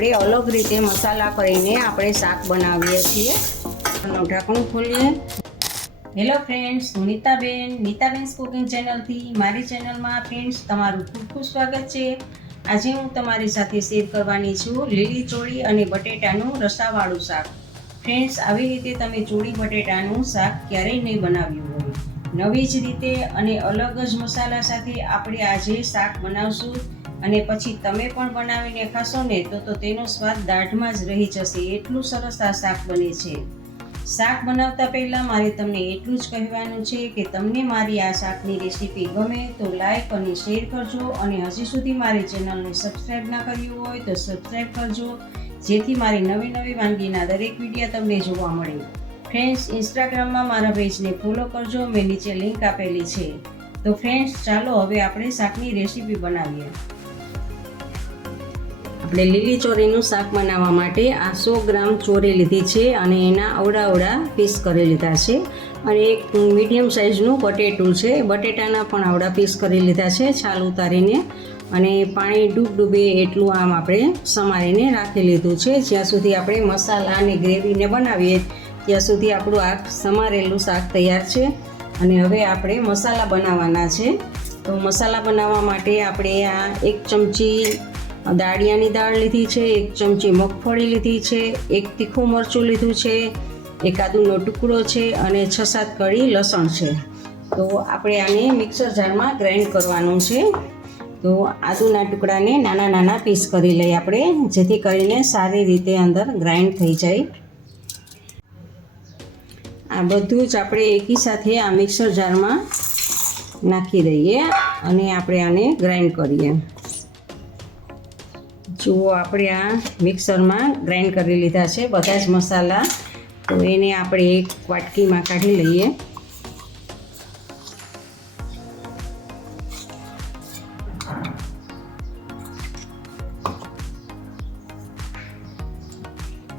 આપણે અલગ રીતે મસાલા કરીને આપણે શાક બનાવીએ છીએ. ઢાંકણું ખોલીએ. હેલો ફ્રેન્ડ્સ, હું નીતાબેન. નીતાબેન્સ કુકિંગ ચેનલથી મારી ચેનલમાં ફ્રેન્ડ્સ, તમારું ખૂબ ખૂબ સ્વાગત છે. આજે હું તમારી સાથે શેર કરવાની છું લીલી ચોળી અને બટેટાનું રસાવાળું શાક. ફ્રેન્ડ્સ, આવી રીતે તમે ચોળી, બટેટાનું શાક ક્યારેય નહીં બનાવ્યું હોય. નવી જ રીતે અને અલગ જ મસાલા સાથે આપણે આજે શાક બનાવશું. અને પછી તમે પણ બનાવીને ખાશો ને, તો તો તેનો સ્વાદ દાઢમાં જ રહી જશે. એટલું સરસ આ શાક બને છે. શાક બનાવતા પહેલાં મારે તમને એટલું જ કહેવાનું છે કે તમને મારી આ શાકની રેસીપી ગમે તો લાઈક અને શેર કરજો અને હજી સુધી મારી ચેનલને સબસ્ક્રાઈબ ના કર્યું હોય તો સબસ્ક્રાઈબ કરજો, જેથી મારી નવી નવી વાનગીના દરેક વીડિયો તમને જોવા મળે. ફ્રેન્ડ્સ, ઇન્સ્ટાગ્રામમાં મારા પેજને ફોલો કરજો, મેં નીચે લિંક આપેલી છે. તો ફ્રેન્ડ્સ, ચાલો હવે આપણે શાકની રેસીપી બનાવીએ. આપણે લીલી ચોરીનું શાક બનાવવા માટે આ સો ગ્રામ ચોરી લીધી છે અને એના અવડા અવડા પીસ કરી લીધા છે. અને એક મીડિયમ સાઇઝનું બટેટું છે. બટેટાના પણ આવડા પીસ કરી લીધા છે છાલ ઉતારીને. અને પાણી ડૂબ ડૂબે એટલું આમ આપણે સમારીને રાખી લીધું છે. જ્યાં સુધી આપણે મસાલા અને ગ્રેવીને બનાવીએ, ત્યાં સુધી આપણું આ સમારેલું શાક તૈયાર છે. અને હવે આપણે મસાલા બનાવવાના છે. તો મસાલા બનાવવા માટે આપણે આ એક ચમચી દાળિયાની દાળ લીધી છે, એક ચમચી મગફળી લીધી છે, એક તીખું મરચું લીધું છે એક આદુનો ટુકડો છે અને છ સાત કળી લસણ છે. તો આપણે આને મિક્સર જારમાં ગ્રાઇન્ડ કરવાનું છે. તો આદુના ટુકડાને નાના નાના પીસ કરી લઈએ આપણે, જેથી કરીને સારી રીતે અંદર ગ્રાઇન્ડ થઈ જાય. આ બધું જ આપણે એકી સાથે આ મિક્સર જારમાં નાખી દઈએ અને આપણે આને ગ્રાઇન્ડ કરીએ. જુઓ, આપણે આ મિક્સરમાં ગ્રાઇન્ડ કરી લીધા છે બધા જ મસાલા. તો એને આપણે એક વાટકીમાં કાઢી લઈએ.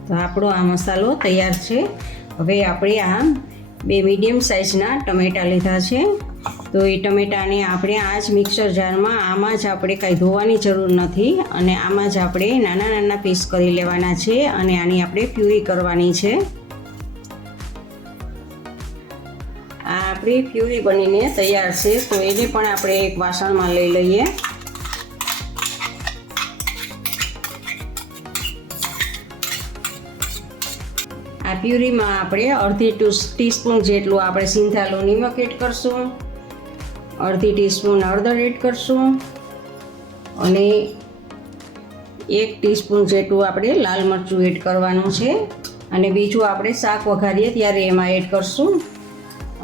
તો આપણો આ મસાલો તૈયાર છે. હવે આપણે આ બે મીડિયમ સાઇઝના ટમેટાં લીધા છે. તો એ ટમેટાને આપણે આ જ મિક્સર જારમાં આમાં જ આપણે કાંઈ ધોવાની જરૂર નથી અને આમાં જ આપણે નાના નાના પીસ કરી લેવાના છે અને આની આપણે પ્યુરી કરવાની છે. આ આપણી પ્યુરી બનીને તૈયાર છે, તો એને પણ આપણે એક વાસણમાં લઈ લઈએ. આ પ્યુરીમાં આપણે અડધી ટુ ટીસ્પૂન જેટલું આપણે સિંધાલું નિમક એડ કરશું. અડધી ટીસ્પૂન હળદર એડ કરશું અને એક ટીસ્પૂન જેટલું આપણે લાલ મરચું એડ કરવાનું છે. અને બીજું આપણે શાક વઘારીએ ત્યારે એમાં એડ કરશું.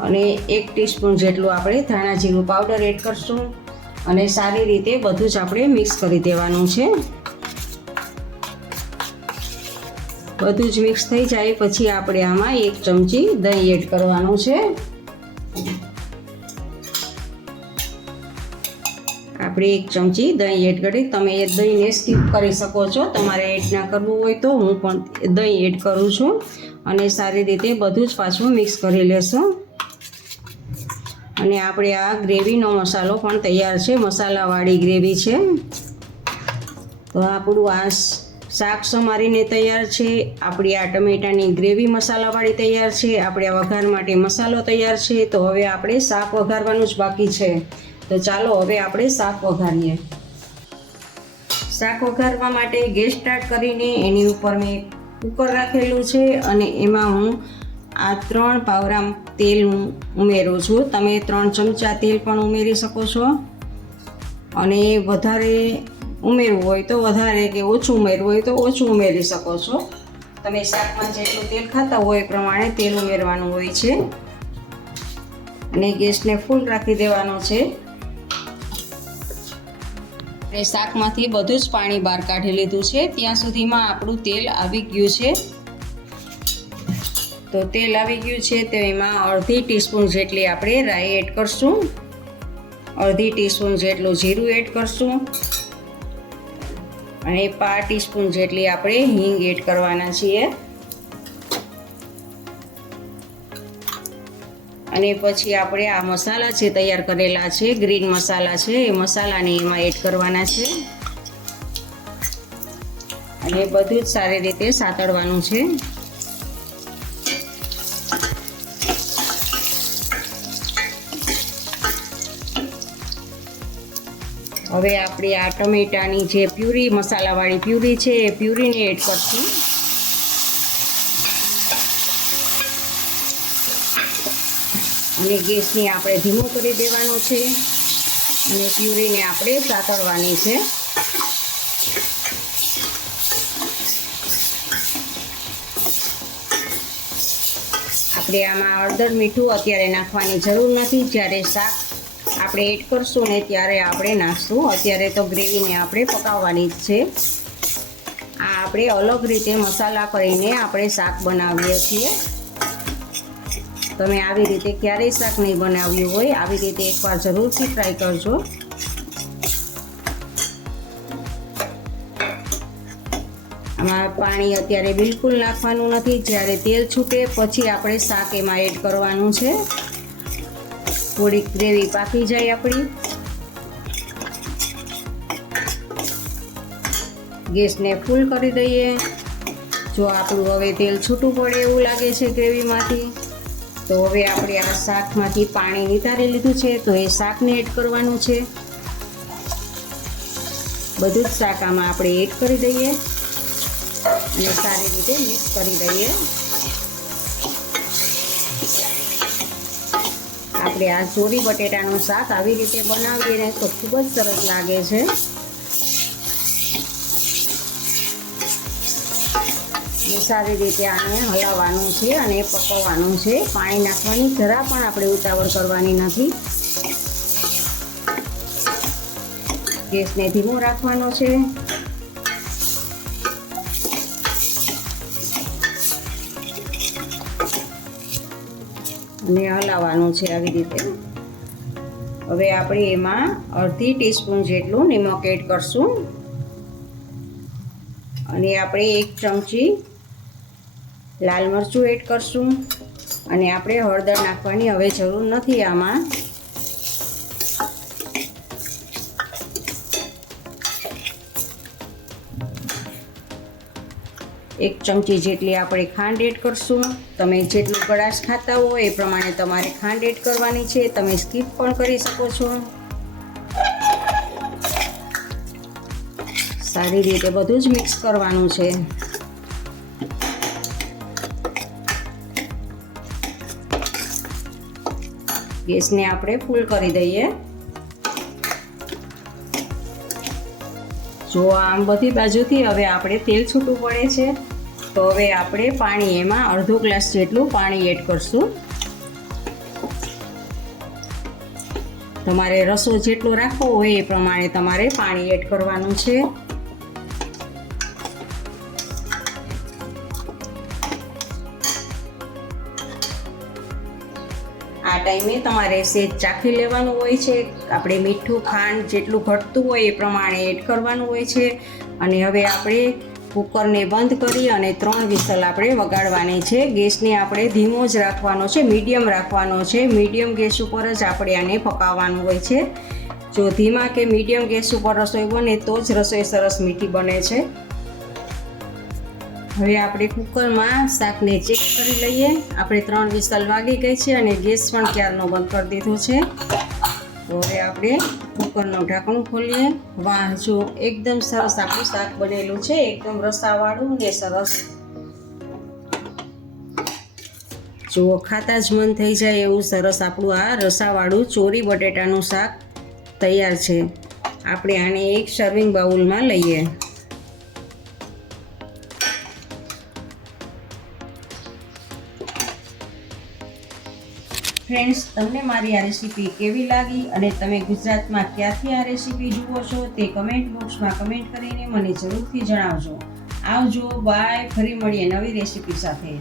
અને એક ટીસ્પૂન જેટલું આપણે ધાણા જીરું પાવડર એડ કરશું. અને સારી રીતે બધું જ આપણે મિક્સ કરી દેવાનું છે. બધું જ મિક્સ થઈ જાય પછી આપણે આમાં એક ચમચી દહીં એડ કરવાનું છે. આપણે એક ચમચી દહીં એડ કરી તમે એ દહીંને સ્કીપ કરી શકો છો. તમારે એડ ના કરવું હોય તો હું પણ દહીં એડ કરું છું અને સારી રીતે બધું જ પાછું મિક્સ કરી લેશું. અને આપણે આ ગ્રેવીનો મસાલો પણ તૈયાર છે. મસાલાવાળી ગ્રેવી છે. તો આપણું આ શાક સમારીને તૈયાર છે. આપણી આ ટમેટાની ગ્રેવી મસાલાવાળી તૈયાર છે. આપણે વઘાર માટે મસાલો તૈયાર છે. તો હવે આપણે શાક વઘારવાનું જ બાકી છે. તો ચાલો હવે આપણે શાક વઘારીએ. શાક વઘારવા માટે ગેસ સ્ટાર્ટ કરીને એની ઉપર મેં કુકર રાખેલું છે અને એમાં હું આ ત્રણ પાવરા તેલ હું ઉમેરું છું. તમે ત્રણ ચમચા તેલ પણ ઉમેરી શકો છો. અને વધારે ઉમેરવું હોય તો વધારે કે ઓછું ઉમેરવું હોય તો ઓછું ઉમેરી શકો છો. તમે શાકમાં જેટલું તેલ ખાતા હોય એ પ્રમાણે તેલ ઉમેરવાનું હોય છે. અને ગેસને ફૂલ રાખી દેવાનો છે. આપણે શાકમાંથી બધું જ પાણી બહાર કાઢી લીધું છે. ત્યાં સુધીમાં આપણું તેલ આવી ગયું છે. તો તેલ આવી ગયું છે તો એમાં અડધી ટીસ્પૂન જેટલી આપણે રાઈ એડ કરશું. અડધી ટીસ્પૂન જેટલું જીરું એડ કરશું. અને પાંચ ટીસ્પૂન જેટલી આપણે હિંગ એડ કરવાના છીએ. અને પછી આપણે આ મસાલા જે તૈયાર કરેલા છે ગ્રીન મસાલા છે, એ મસાલાને એમાં એડ કરવાના છે. અને બધું જ સારી રીતે સાતળવાનું છે. હવે આપણે આ ટમેટાની જે પ્યુરી મસાલાવાળી પ્યુરી છે, એ પ્યુરીને એડ કરશું. અને ગેસને આપણે ધીમો કરી દેવાનો છે અને પ્યુરીને આપણે સાતળવાની છે. આપણે આમાં હળદર મીઠું અત્યારે નાખવાની જરૂર નથી. જ્યારે શાક આપણે એડ કરશું ને ત્યારે આપણે નાખશું. અત્યારે તો ગ્રેવીને આપણે પકાવવાની જ છે. આ આપણે અલગ રીતે મસાલા કરીને આપણે શાક બનાવીએ છીએ. તમે આવી રીતે ક્યારેય શાક નહીં બનાવ્યું હોય, આવી રીતે એકવાર જરૂરથી ટ્રાય કરજો. આમાં પાણી અત્યારે બિલકુલ નાખવાનું નથી, જ્યારે તેલ છૂટે પછી આપણે શાક એમાં એડ કરવાનું છે. થોડીક ગ્રેવી પાકી જાય આપણી. ગેસને ફૂલ કરી દઈએ. જો આપણું હવે તેલ છૂટું પડે એવું લાગે છે ગ્રેવીમાંથી. તો હવે આપણે આ શાકમાંથી પાણી નિતારી લીધું છે, તો એ શાકને એડ કરવાનું છે. બધું જ શાક આમાં આપણે એડ કરી દઈએ. અને સારી રીતે મિક્સ કરી દઈએ. આપણે આ ચોરી બટેટાનું શાક આવી રીતે બનાવીએ ને તો ખૂબ જ સરસ લાગે છે. સારી રીતે આને હલાવવાનું છે અને પકવવાનું છે. પાણી નાખવાની જરા પણ આપણે ઉતાવળ કરવાની નથી. ગેસને ધીમો રાખવાનો છે. અને હલાવવાનું છે આવી રીતે. હવે આપણે એમાં અડધી ટીસ્પૂન જેટલું નિમક એડ કરશું. અને આપણે એક ચમચી લાલ મરચું એડ કરશું અને આપણે હળદર નાખવાની હવે જરૂર નથી આમાં. એક ચમચી જેટલી આપણે ખાંડ એડ કરશું. તમે જેટલું ગળાશ ખાતા હો એ પ્રમાણે તમારે ખાંડ એડ કરવાની છે. તમે સ્કીપ પણ કરી શકો છો. સારી રીતે બધું જ મિક્સ કરવાનું છે. ગેસને આપણે ફૂલ કરી દઈએ. જો આમ બધી બાજુથી હવે આપણે તેલ છૂટું પડે છે, તો હવે આપણે પાણી એમાં અડધો ગ્લાસ જેટલું પાણી એડ કરશું. તમારે રસો જેટલો રાખવો હોય એ પ્રમાણે તમારે પાણી એડ કરવાનું છે. આ ટાઈમે તમારે સેજ ચાખી લેવાનું હોય છે. આપણે મીઠું ખાંડ જેટલું ઘટતું હોય એ પ્રમાણે એડ કરવાનું હોય છે. અને હવે આપણે કુકરને બંધ કરી અને ત્રણ વિસલ આપણે વગાડવાની છે. ગેસને આપણે ધીમો જ રાખવાનો છે, મીડિયમ રાખવાનો છે. મીડિયમ ગેસ ઉપર જ આપણે આને પકાવવાનું હોય છે. જો ધીમા કે મીડિયમ ગેસ ઉપર રસોઈ બને તો જ રસોઈ સરસ મીઠી બને છે. હવે આપણે કુકરમાં શાકને ચેક કરી લઈએ. આપણે ત્રણ વિસલ વાગી ગઈ છે અને ગેસ પણ ક્યારનો બંધ કરી દીધો છે. તો હવે આપણે કુકરનું ઢાંકણું ખોલીએ. વાહ, જો એકદમ સરસ આપણું શાક બનેલું છે. એકદમ રસાવાળું ને સરસ. જુઓ, ખાતા જ મન થઈ જાય એવું સરસ આપણું આ રસાવાળું ચોરી બટેટાનું શાક તૈયાર છે. આપણે આને એક સર્વિંગ બાઉલમાં લઈએ. ફ્રેન્ડ્સ, તમને મારી આ રેસીપી કેવી લાગી અને તમે ગુજરાતમાં ક્યાંથી આ રેસીપી જુઓ છો તે કમેન્ટ બોક્સમાં કમેન્ટ કરીને મને જરૂરથી જણાવજો. આવજો બાય ફરી મળીએ નવી રેસીપી સાથે.